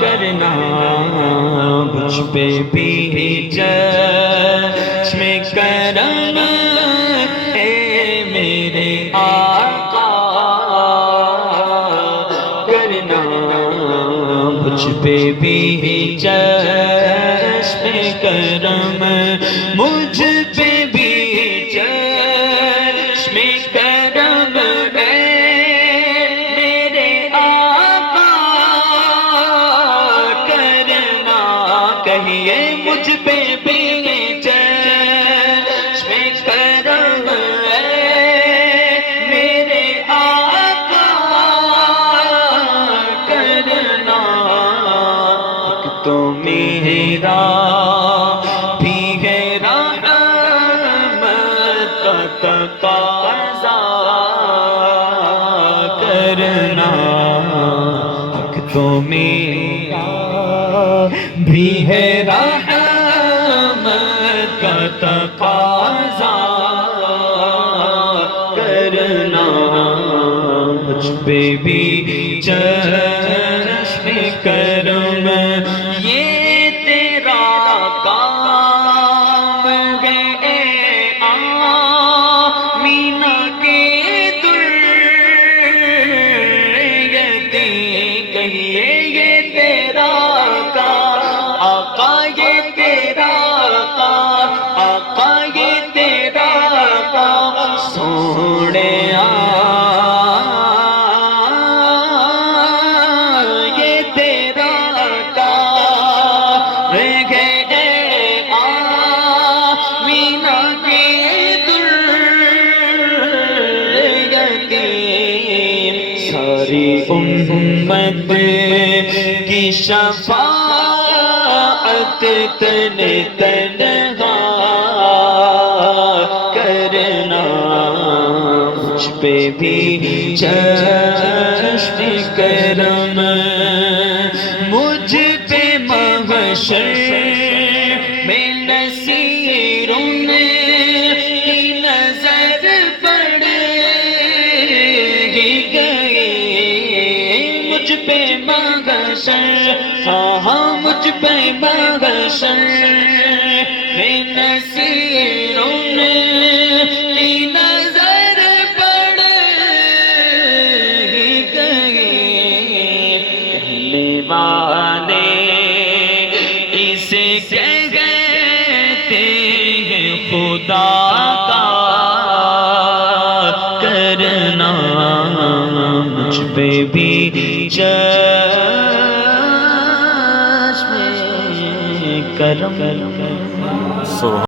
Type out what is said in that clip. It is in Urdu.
کرنا مجھ پہ بھی چشم کرم اے میرے آقا کرنا مجھ پہ بھی چشم کرم مجھ پہ بھی چشم کرم اے میرے آقا کرنا کہیے مجھ پہ بھی چشم کرم اے میرے آقا کرنا ایک تو میرا بھی ہے رحمت کا تقاضا کرنا حق تو میرا بھی ہے رحمت کا تقاضا کرنا مجھ پہ بھی چشم کرم یہ تیرا کام ہے اے آمینہ کے درریتی کہیے یہ تیرا کام آقا یہ تیرا کام آقا یہ تیرا کام سونے امت کی شفاعت تن تنہا کرنا مجھ پہ بھی چشم کرم مجھ پہ محشر میں نصیروں کی نظر پڑے گئی مجھ پہ محشر ہاں مجھ پہ محشر میں نصیروں کی نظر پڑ گئی کہنے والے اسے کہتے ہیں خدا کا کرنا مجھ پہ بھی چشم کرم